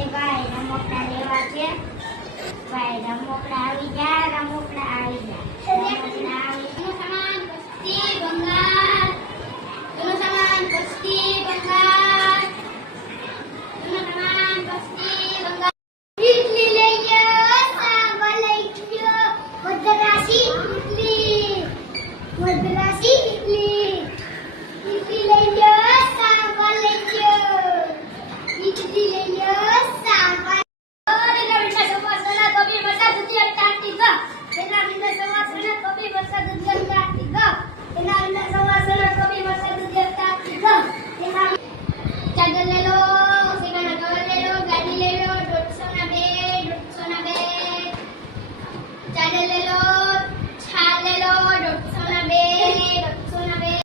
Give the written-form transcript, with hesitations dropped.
એ ભાઈ રમકડા લેવા છે. ભાઈ રમકડા આવી જા, રમકડા આવી જા, રમકડા આવી જા. સામાન, બત્તી, ગંગા